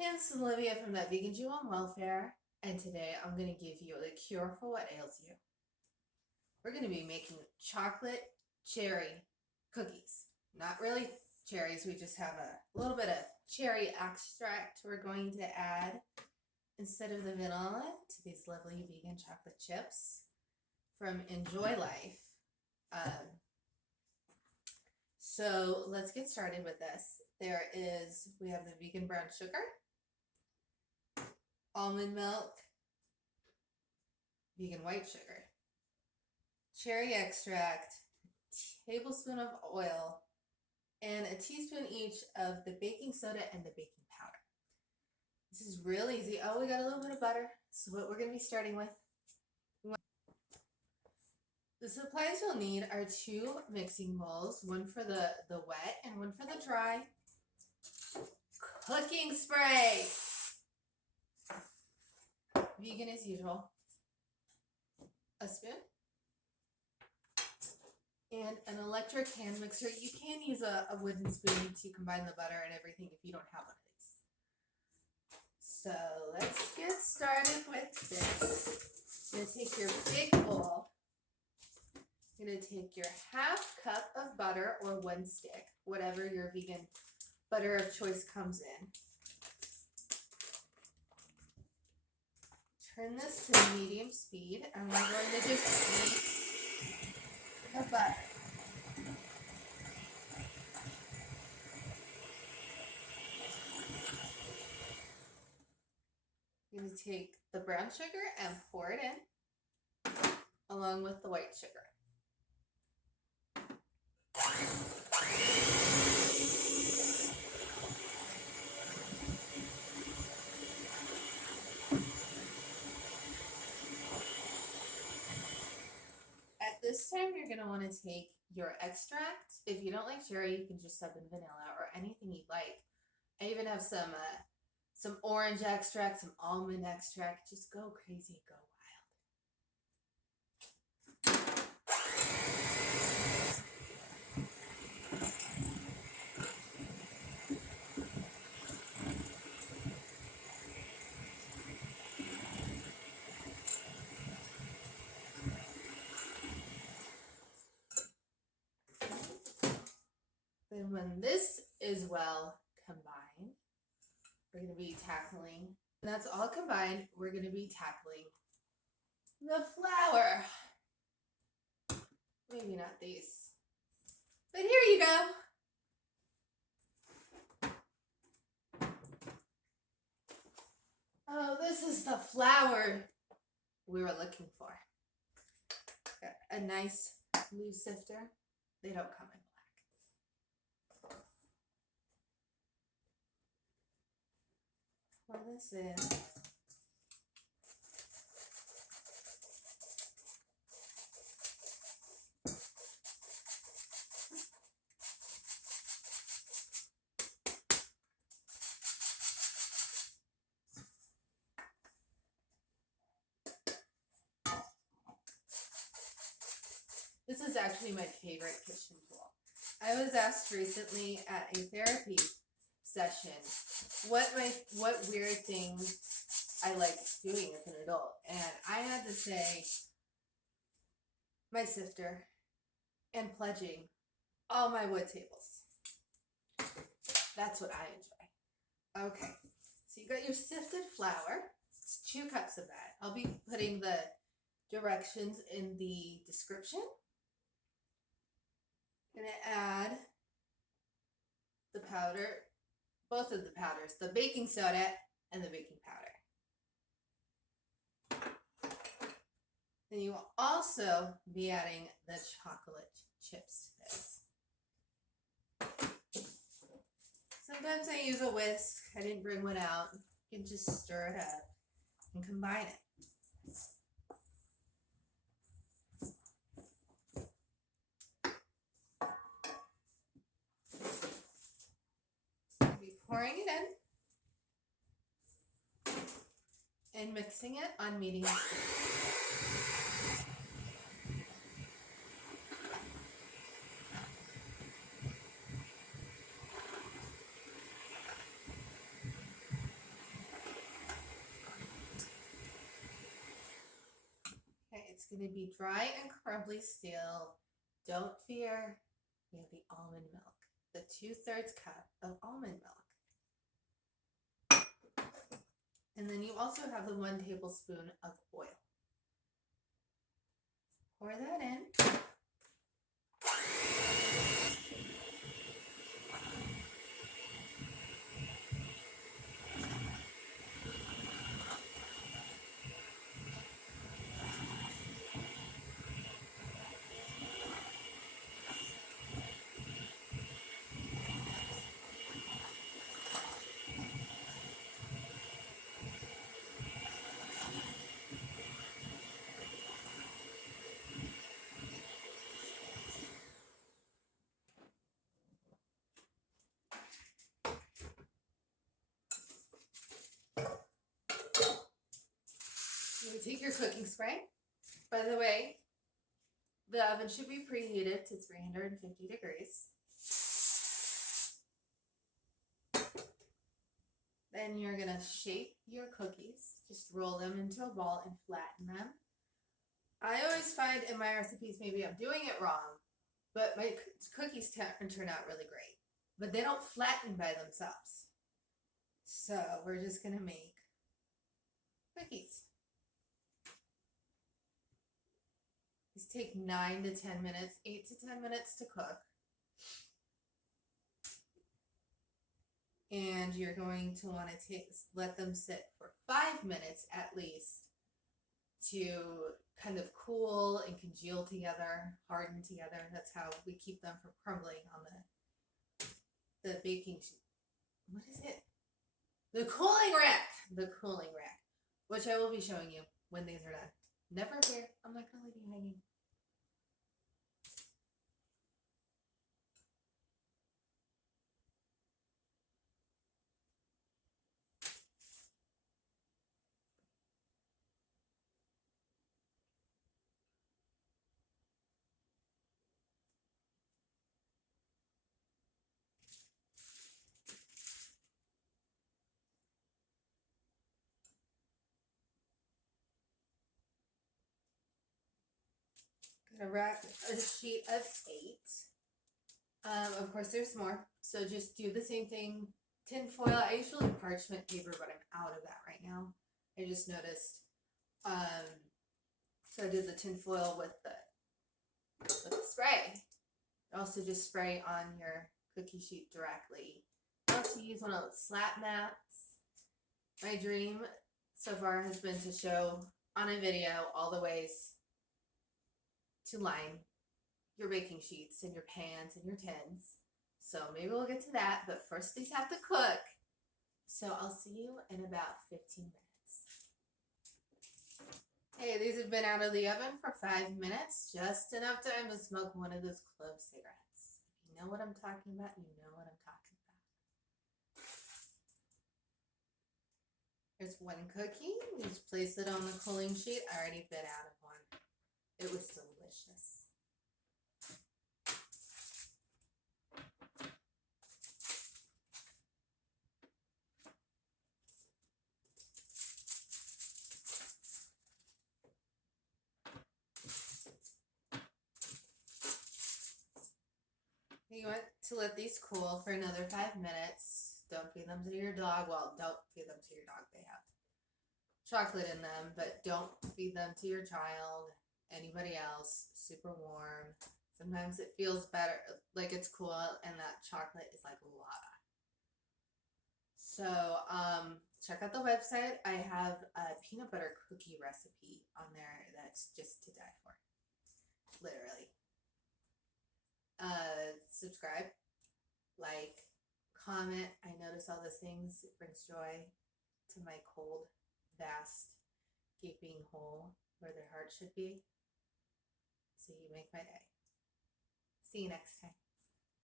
Hey, this is Olivia from the Vegan Jew on Welfare, and today I'm going to give you the cure for what ails you. We're going to be making chocolate cherry cookies. Not really cherries, we just have a little bit of cherry extract we're going to add instead of the vanilla to these lovely vegan chocolate chips from Enjoy Life. So let's get started with this. We have the vegan brown sugar, almond milk, vegan white sugar, cherry extract, tablespoon of oil, and a teaspoon each of the baking soda and the baking powder. This is real easy. Oh, we got a little bit of butter. So what we're going to be starting with. The supplies you'll need are 2 mixing bowls, one for the wet and one for the dry. Cooking spray. Vegan as usual. A spoon. And an electric hand mixer. You can use a wooden spoon to combine the butter and everything if you don't have one of these. So let's get started with this. You're going to take your big bowl. You're going to take your half cup of butter or 1 stick, whatever your vegan butter of choice comes in. Turn this to medium speed, and we're going to just beat the butter. You're going to take the brown sugar and pour it in, along with the white sugar. At this time, you're going to want to take your extract. If you don't like cherry, you can just sub in vanilla or anything you'd like. I even have some orange extract, some almond extract. Just go crazy, go Then when this is well combined, we're going to be tackling, and that's all combined, we're going to be tackling the flour. Maybe not these, but here you go. Oh, this is the flour we were looking for. Got a nice blue sifter. They don't come in black. Pour this in. This is actually my favorite kitchen tool. I was asked recently at a therapy session what weird things I like doing as an adult, and I had to say my sifter and pledging all my wood tables. That's what I enjoy. Okay, so you got your sifted flour. It's 2 cups of that. I'll be putting the directions in the description. I'm going to add the powder, both of the powders, the baking soda and the baking powder. Then you will also be adding the chocolate chips to this. Sometimes I use a whisk. I didn't bring one out. You can just stir it up and combine it. Pouring it in and mixing it on medium speed. going to be dry and crumbly still. Don't fear. We have the almond milk, the 2/3 cup of almond milk. And then you also have the 1 tablespoon of oil. Pour that in. You would take your cooking spray. By the way, the oven should be preheated to 350 degrees. Then you're going to shape your cookies. Just roll them into a ball and flatten them. I always find in my recipes, maybe I'm doing it wrong, but my cookies turn out really great. But they don't flatten by themselves. So we're just going to make cookies. These take 9 to 10 minutes, 8 to 10 minutes to cook. And you're going to want to let them sit for 5 minutes at least to kind of cool and congeal together, harden together. That's how we keep them from crumbling on the baking sheet. What is it? The cooling rack. The cooling rack, which I will be showing you when these are done. Never fear, I'm not going to leave you hanging. Gonna rack a sheet of 8. Of course, there's more. So just do the same thing. Tin foil. I usually parchment paper, but I'm out of that right now. I just noticed. So I did the tin foil with the spray. Also, just spray on your cookie sheet directly. I also use one of those slap mats. My dream so far has been to show on a video all the ways to line your baking sheets and your pans and your tins. So maybe we'll get to that, but first these have to cook. So I'll see you in about 15 minutes. Hey, these have been out of the oven for 5 minutes, just enough time to smoke one of those clove cigarettes. If you know what I'm talking about, you know what I'm talking about. Here's one cookie. You just place it on the cooling sheet. I already bit out of one. It was delicious. You want to let these cool for another 5 minutes. Don't feed them to your dog. Well, don't feed them to your dog. They have chocolate in them, but don't feed them to your child, anybody else. Super warm. Sometimes it feels better, like it's cool, and that chocolate is like lava. So, check out the website. I have a peanut butter cookie recipe on there that's just to die for. Literally. Subscribe, like, comment. I notice all those things. It brings joy to my cold, vast, gaping hole where their heart should be. So you make my day. See you next time.